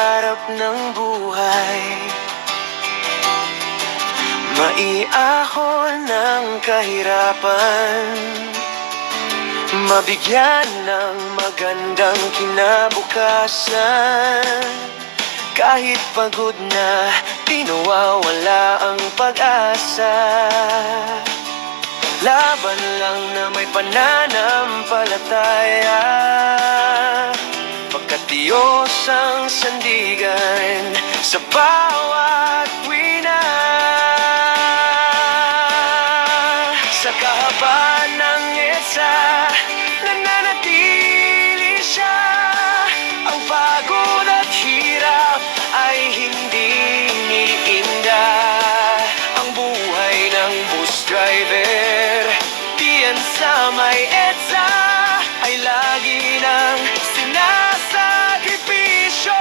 harap ng buhay. Maiahon ng kahirapan, mabigyan ng magandang kinabukasan. Kahit pagod na, di nawawala ang pag-asa. Laban lang na may pananampalataya, pagkat Diyos ang sandigan sa bawat wina. Sa kahabaan ng EDSA, nananatili siya. Ang pagod at hirap ay hindi iniinda. Ang buhay ng bus driver diyan sa may EDSA ay lagi ng sinasakripisyo.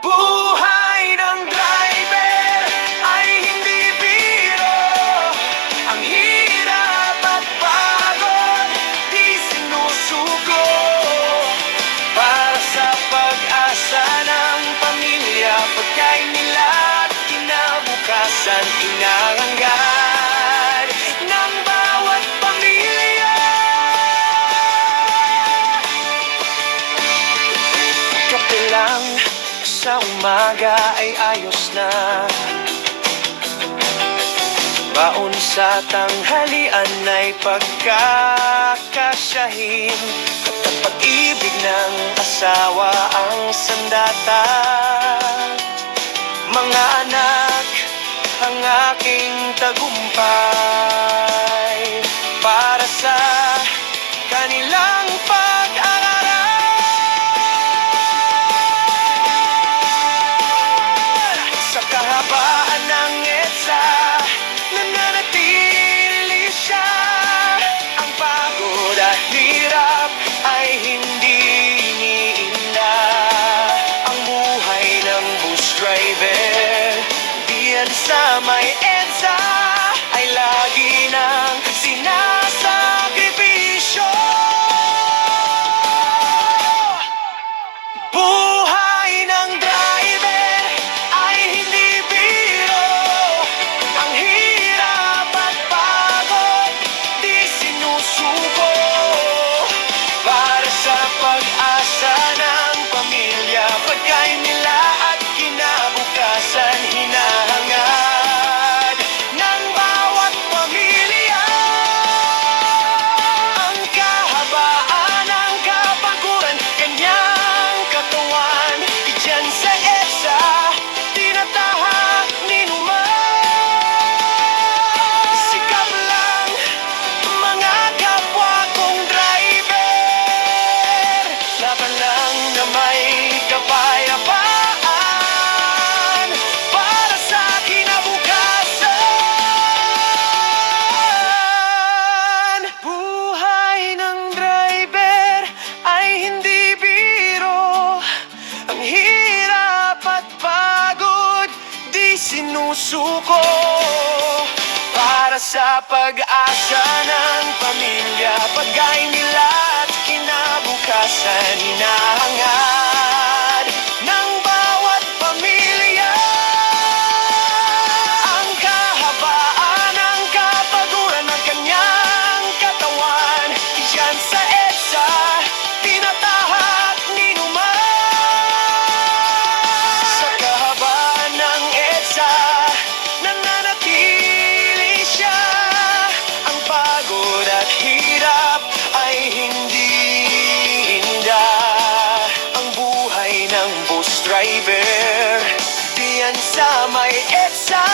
Buhay ng driver ay hindi biro. Ang hirap at pagod di sinusuko. Para sa pag-asa ng pamilya, pagkain nila at kinabukasan, inahangad ng bawat pamilya. Kape lang sa umaga ay ayos na. Baon sa tanghalian ay pagkakasyahin. At pag-ibig ng asawa ang sandata. Mga anak, ang aking tagumpay para sa kanilang pag-aaral. Sa kahabaan ng EDSA, nananatili siya. Ang pagod at hirap ay hindi iniinda. Ang buhay ng bus driver diyan sa may EDSA ay lagi ng sinasakripisyo. Buhay ng driver ay hindi biro. Ang hirap at pagod di sinusuko. Para sa pag-asa ng pamilya, pagkain nila at kinabukasan, hinahangad ng bawat pamilya. Ang kahabaan ng kapaguran, kanyang katawan, diyan sa EDSA, tinatahak ni numan. Sikap lang, mga kapwa kong driver, laban lang na may kapayapaan para sa kinabukasan. Buhay ng driver ay hindi biro. Ang hirap at pagod di sinusuko. Para sa pag-asa ng pamilya, pagkain nila at kinabukasan, hinahangad ng bawat pamilya. Ang kahabaan ng kapaguran ng kanyang katawan, diyan sa EDSA, tinatahak ni numan. Sa kahabaan ng EDSA, nananatili siya. Ang pagod at hirap ay hindi inda. Ang buhay ng bus driver diyan sa may EDSA